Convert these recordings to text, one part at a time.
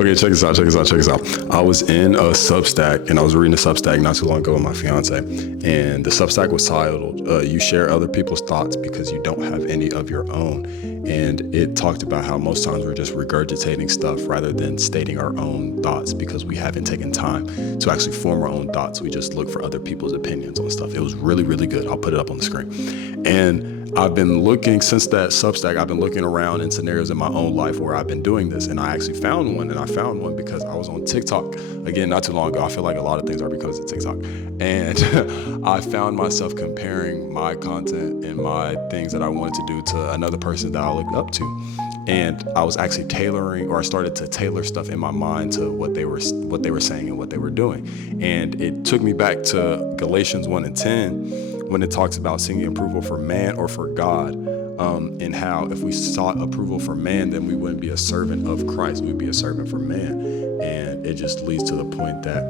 Okay, check this out, check this out, check this out. I was in a Substack and I was reading a Substack not too long ago with my fiance, and the Substack was titled, You Share Other People's Thoughts Because You Don't Have Any of Your Own. And it talked about how most times we're just regurgitating stuff rather than stating our own thoughts because we haven't taken time to actually form our own thoughts. We just look for other people's opinions on stuff. It was really, really good. I'll put it up on the screen. And I've been looking, since that Substack, I've been looking around in scenarios in my own life where I've been doing this, and I actually found one, and I found one because I was on TikTok, again, not too long ago. I feel like a lot of things are because of TikTok, and I found myself comparing my content and my things that I wanted to do to another person that I looked up to. And I was actually I started to tailor stuff in my mind to what they were saying and what they were doing. And it took me back to Galatians 1:10, when it talks about seeking approval for man or for God, and how if we sought approval for man, then we wouldn't be a servant of Christ, we'd be a servant for man. And it just leads to the point that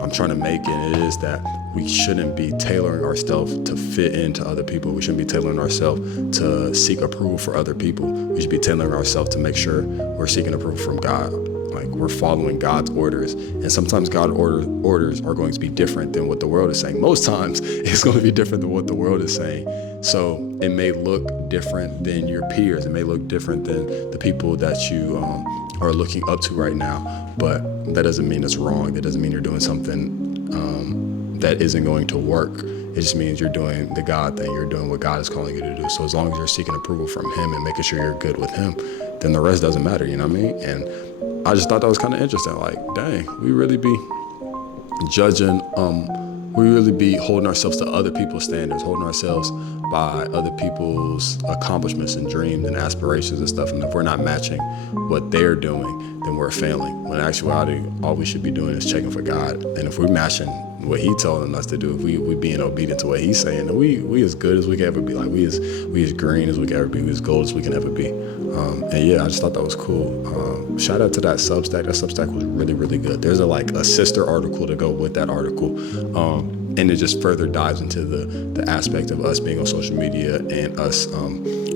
I'm trying to make, and it is that we shouldn't be tailoring ourselves to fit into other people. We shouldn't be tailoring ourselves to seek approval for other people. We should be tailoring ourselves to make sure we're seeking approval from God. Like, we're following God's orders. And sometimes God's orders are going to be different than what the world is saying. Most times it's going to be different than what the world is saying. So it may look different than your peers. It may look different than the people that you are looking up to right now. But that doesn't mean it's wrong. That doesn't mean you're doing something that isn't going to work. It just means you're doing the God thing. You're doing what God is calling you to do. So as long as you're seeking approval from Him and making sure you're good with Him, then the rest doesn't matter, you know what I mean? And I just thought that was kind of interesting. Like, dang, we really be judging, we really be holding ourselves to other people's standards, holding ourselves by other people's accomplishments and dreams and aspirations and stuff. And if we're not matching what they're doing, then we're failing. When in actuality, all we should be doing is checking for God. And if we're matching what He's telling us to do, if we being obedient to what He's saying, then we as good as we can ever be. Like, we as green as we can ever be, we as gold as we can ever be. And yeah, I just thought that was cool. Shout out to that Substack. That Substack was really, really good. There's a sister article to go with that article. And it just further dives into the aspect of us being on social media and us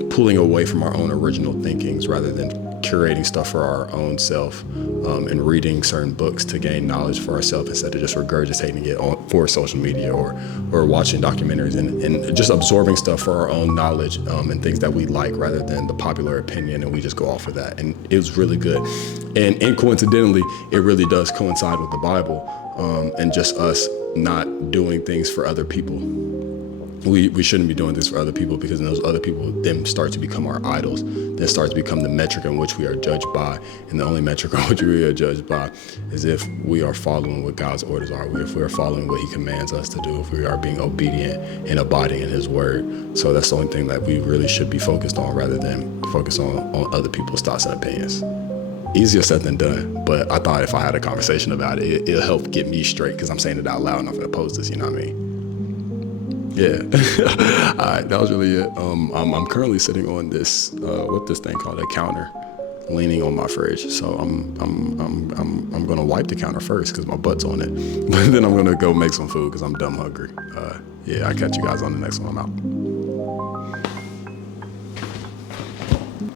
pulling away from our own original thinkings rather than curating stuff for our own self, and reading certain books to gain knowledge for ourselves instead of just regurgitating it for social media or watching documentaries and just absorbing stuff for our own knowledge, and things that we like rather than the popular opinion, and we just go off of that. And it was really good. And coincidentally, it really does coincide with the Bible, and just us not doing things for other people. We shouldn't be doing this for other people, because then those other people then start to become our idols, then start to become the metric in which we are judged by. And the only metric on which we are judged by is if we are following what God's orders are, if we are following what He commands us to do, if we are being obedient and abiding in His word. So that's the only thing that we really should be focused on, rather than focus on other people's thoughts and opinions. Easier said than done, but I thought if I had a conversation about it, it'll help get me straight, because I'm saying it out loud and I'm going to post this, you know what I mean? Yeah. All right, that was really it. I'm currently sitting on this, what this thing called, a counter, leaning on my fridge. So I'm gonna wipe the counter first because my butt's on it. But then I'm gonna go make some food because I'm dumb hungry. Yeah, I'll catch you guys on the next one. I'm out.